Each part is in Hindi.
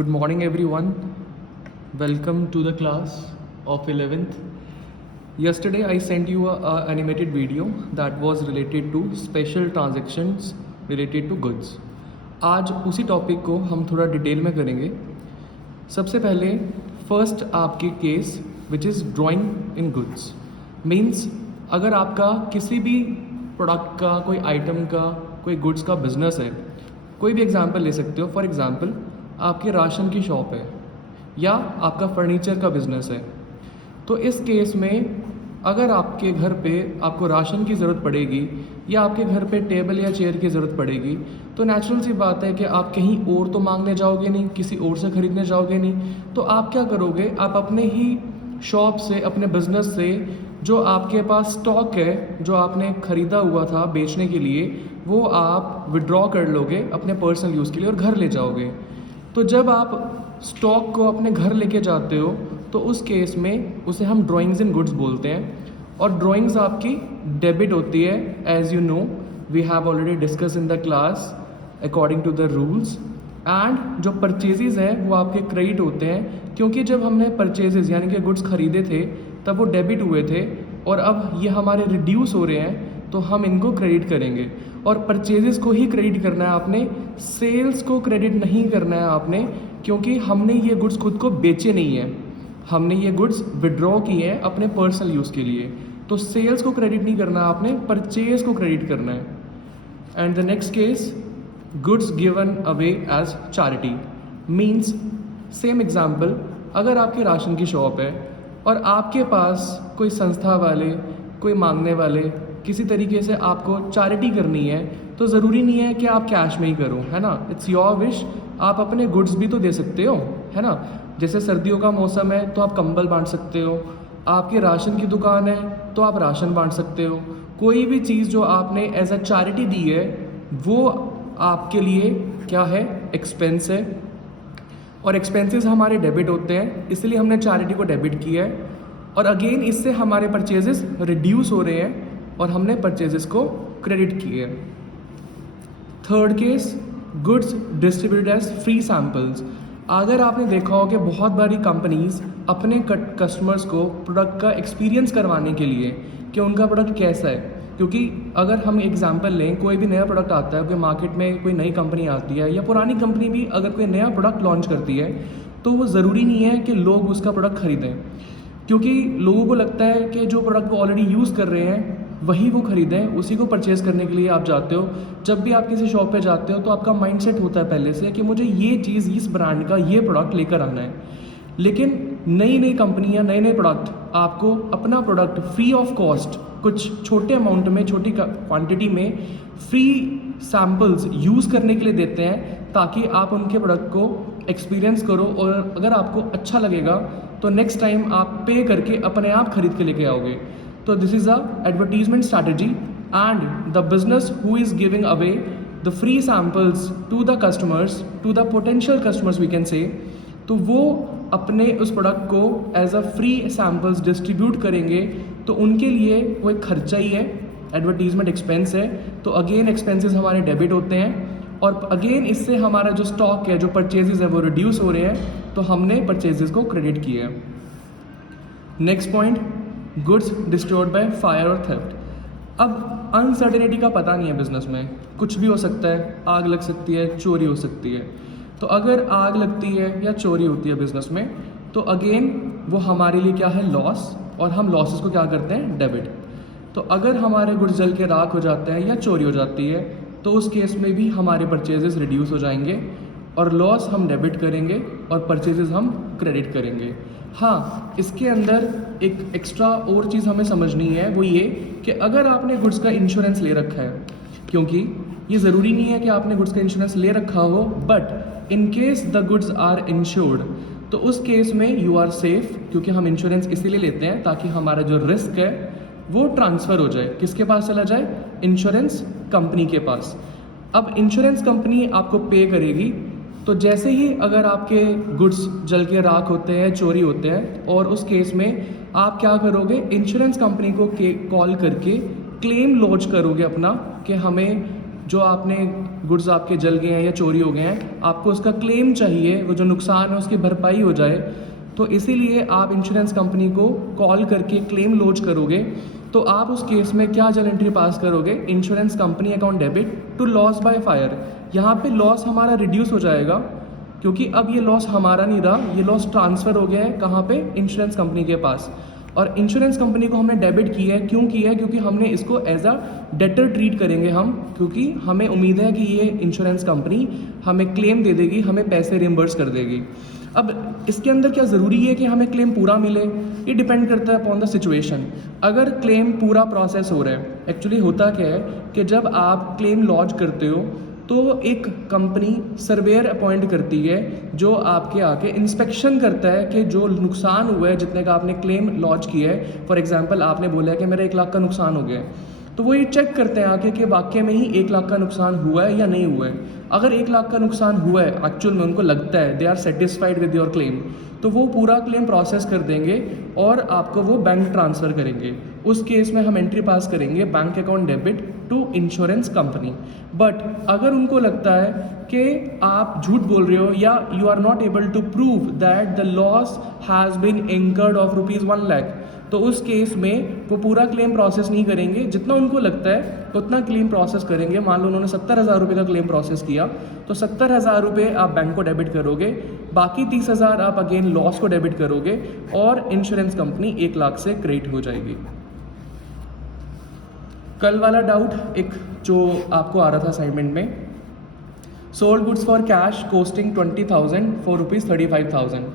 Good morning, everyone. Welcome to the class of 11th. Yesterday, I sent you a animated video that was related to special transactions related to goods. आज उसी टॉपिक को हम थोड़ा डिटेल में करेंगे. सबसे पहले फर्स्ट आपके case which is drawing in goods means अगर आपका किसी भी प्रोडक्ट का, कोई आइटम का, कोई गुड्स का बिजनेस है, कोई भी एग्जांपल ले सकते हो. फॉर एग्जांपल आपके राशन की शॉप है या आपका फर्नीचर का बिज़नेस है. तो इस केस में अगर आपके घर पे आपको राशन की ज़रूरत पड़ेगी या आपके घर पे टेबल या चेयर की ज़रूरत पड़ेगी, तो नेचुरल सी बात है कि आप कहीं और तो मांगने जाओगे नहीं, किसी और से ख़रीदने जाओगे नहीं. तो आप क्या करोगे, आप अपने ही शॉप से, अपने बिज़नेस से जो आपके पास स्टॉक है, जो आपने ख़रीदा हुआ था बेचने के लिए, वो आप विड्रॉ कर लोगे अपने पर्सनल यूज़ के लिए और घर ले जाओगे. तो जब आप स्टॉक को अपने घर लेके जाते हो तो उस केस में उसे हम ड्राइंग्स इन गुड्स बोलते हैं. और ड्राइंग्स आपकी डेबिट होती है. As you know, we have already discuss in the class according to the rules. And जो परचेजेस हैं वो आपके क्रेडिट होते हैं, क्योंकि जब हमने परचेजेस यानी कि गुड्स खरीदे थे तब वो डेबिट हुए थे और अब ये हमारे रिड्यूस हो रहे हैं, तो हम इनको क्रेडिट करेंगे. और परचेजेस को ही क्रेडिट करना है आपने, सेल्स को क्रेडिट नहीं करना है आपने, क्योंकि हमने ये गुड्स खुद को बेचे नहीं हैं, हमने ये गुड्स विड्रॉ किए हैं अपने पर्सनल यूज़ के लिए. तो सेल्स को क्रेडिट नहीं करना है आपने, परचेज को क्रेडिट करना है. And the next case, goods given away as charity means same example. अगर आपकी राशन की शॉप है और आपके पास कोई संस्था वाले, कोई मांगने वाले किसी तरीके से आपको चैरिटी करनी है, तो ज़रूरी नहीं है कि आप कैश में ही करो, है ना. It's your wish. आप अपने गुड्स भी तो दे सकते हो, है ना. जैसे सर्दियों का मौसम है तो आप कंबल बांट सकते हो, आपकी राशन की दुकान है तो आप राशन बांट सकते हो. कोई भी चीज़ जो आपने एज अ चैरिटी दी है वो आपके लिए क्या है, एक्सपेंस है. और एक्सपेंसेस हमारे डेबिट होते हैं, इसलिए हमने चैरिटी को डेबिट किया है. और अगेन इससे हमारे परचेजेस रिड्यूस हो रहे हैं और हमने परचेजेस को क्रेडिट किए. Third case, goods distributed as free samples. अगर आपने देखा हो कि बहुत बारी कंपनीज अपने कस्टमर्स को प्रोडक्ट का एक्सपीरियंस करवाने के लिए कि उनका प्रोडक्ट कैसा है, क्योंकि अगर हम एग्जांपल लें, कोई भी नया प्रोडक्ट आता है, कोई मार्केट में कोई नई कंपनी आती है या पुरानी कंपनी भी अगर कोई नया प्रोडक्ट लॉन्च करती है, तो वो ज़रूरी नहीं है कि लोग उसका प्रोडक्ट ख़रीदें, क्योंकि लोगों को लगता है कि जो प्रोडक्ट वो ऑलरेडी यूज़ कर रहे हैं वही वो ख़रीदें, उसी को परचेज़ करने के लिए आप जाते हो. जब भी आप किसी शॉप पे जाते हो तो आपका माइंडसेट होता है पहले से कि मुझे ये चीज़, इस ब्रांड का ये प्रोडक्ट लेकर आना है. लेकिन नई नई कंपनी या नए नए प्रोडक्ट आपको अपना प्रोडक्ट फ्री ऑफ कॉस्ट, कुछ छोटे अमाउंट में, छोटी क्वांटिटी में फ्री सैम्पल्स यूज़ करने के लिए देते हैं, ताकि आप उनके प्रोडक्ट को एक्सपीरियंस करो और अगर आपको अच्छा लगेगा तो नेक्स्ट टाइम आप पे करके अपने आप खरीद के लेके आओगे. So this is a advertisement strategy, and the business who is giving away the free samples to the customers, to the potential customers we can say, तो वो अपने उस प्रोडक्ट को as a free samples distribute करेंगे, तो उनके लिए वो एक खर्चा ही है, एडवर्टीजमेंट एक्सपेंस है. तो अगेन एक्सपेंसेस हमारे डेबिट होते हैं और अगेन इससे हमारा जो स्टॉक है, जो परचेजेस है वो रिड्यूस हो रहे हैं, तो हमने परचेजेस को क्रेडिट किया है. Next point, goods destroyed by fire और थेफ्ट. अब अनसर्टेनिटी का पता नहीं है बिजनेस में, कुछ भी हो सकता है, आग लग सकती है, चोरी हो सकती है. तो अगर आग लगती है या चोरी होती है बिजनेस में, तो अगेन वो हमारे लिए क्या है, लॉस, और हम लॉसेस को क्या करते हैं, डेबिट. तो अगर हमारे गुड्स जल के राख हो जाते हैं या चोरी हो जाती है, तो उस केस में भी हमारे परचेजेस रिड्यूस हो जाएंगे और लॉस हम डेबिट करेंगे और परचेजेस हम क्रेडिट करेंगे. हाँ, इसके अंदर एक एक्स्ट्रा और चीज़ हमें समझनी है, वो ये कि अगर आपने गुड्स का इंश्योरेंस ले रखा है, क्योंकि ये ज़रूरी नहीं है कि आपने गुड्स का इंश्योरेंस ले रखा हो, but in case the goods are insured, तो उस केस में यू आर सेफ, क्योंकि हम इंश्योरेंस इसीलिए लेते हैं ताकि हमारा जो रिस्क है वो ट्रांसफ़र हो जाए. किसके पास चला जाए, इंश्योरेंस कंपनी के पास. अब इंश्योरेंस कंपनी आपको पे करेगी, तो जैसे ही अगर आपके गुड्स जल के राख होते हैं, चोरी होते हैं, और उस केस में आप क्या करोगे, इंश्योरेंस कंपनी को कॉल करके क्लेम लॉन्च करोगे अपना, कि हमें जो आपने गुड्स आपके जल गए हैं या चोरी हो गए हैं, आपको उसका क्लेम चाहिए, वो जो नुकसान है उसकी भरपाई हो जाए, तो इसीलिए आप इंश्योरेंस कंपनी को कॉल करके क्लेम लॉन्च करोगे। तो आप उस केस में क्या जर्नल एंट्री पास करोगे? Insurance company account debit to loss by fire. यहाँ पे लॉस हमारा रिड्यूस हो जाएगा, क्योंकि अब ये लॉस हमारा नहीं रहा, ये लॉस ट्रांसफ़र हो गया है कहाँ पे? इंश्योरेंस कंपनी के पास। और इंश्योरेंस कंपनी को हमने डेबिट किया है, क्यों किया है? क्योंकि हमने इसको एज अ डेटर ट्रीट करेंगे हम, क्योंकि हमें उम्मीद है कि ये इंश्योरेंस कंपनी हमें क्लेम दे देगी, हमें पैसे रिम्बर्स कर देगी। अब इसके अंदर क्या ज़रूरी है कि हमें क्लेम पूरा मिले? ये डिपेंड करता है अपॉन द सिचुएशन। अगर क्लेम पूरा प्रोसेस हो रहा है, एक्चुअली होता क्या है कि जब आप क्लेम लॉन्च करते हो तो एक कंपनी सर्वेयर अपॉइंट करती है जो आपके आके इंस्पेक्शन करता है कि जो नुकसान हुआ है, जितने का आपने क्लेम लॉन्च किया है, फॉर एग्जांपल आपने बोला है कि मेरा 1 लाख का नुकसान हो गया है, तो वो ये चेक करते हैं आके कि वाकई में ही 1 लाख का नुकसान हुआ है या नहीं हुआ है। अगर 1 लाख का नुकसान हुआ है, एक्चुअल में उनको लगता है, they are satisfied with your claim, तो वो पूरा क्लेम प्रोसेस कर देंगे और आपको वो बैंक ट्रांसफ़र करेंगे। उस केस में हम एंट्री पास करेंगे bank account debit to insurance company. But अगर उनको लगता है कि आप झूठ बोल रहे हो या you are not able to prove that the loss has been incurred of ₹1 lakh, तो उस केस में वो पूरा क्लेम प्रोसेस नहीं करेंगे, जितना उनको लगता है उतना क्लेम प्रोसेस करेंगे। मान लो उन्होंने 70,000 रुपये का क्लेम प्रोसेस किया, तो 70,000 रुपये आप बैंक को डेबिट करोगे, बाकी 30,000 आप अगेन लॉस को डेबिट करोगे और इंश्योरेंस कंपनी 1 लाख से क्रेडिट हो जाएगी। कल वाला डाउट एक जो आपको आ रहा था असाइनमेंट में, sold goods for cash costing 20,000 for ₹35,000,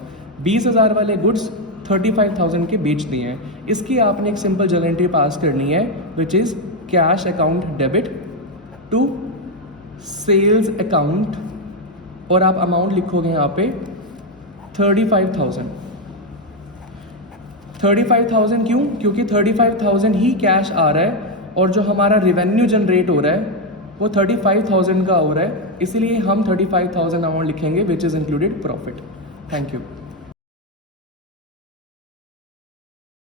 20,000 वाले गुड्स 35,000 के बेच दिए हैं। इसकी आपने एक सिंपल जर्नल एंट्री पास करनी है, which is cash account debit to sales account, और आप अमाउंट लिखोगे यहाँ पे 35,000। 35,000 क्यों? क्योंकि 35,000 ही कैश आ रहा है और जो हमारा रेवेन्यू जनरेट हो रहा है वो 35,000 का हो रहा है, इसीलिए हम 35,000 अमाउंट लिखेंगे which is included profit. Thank you.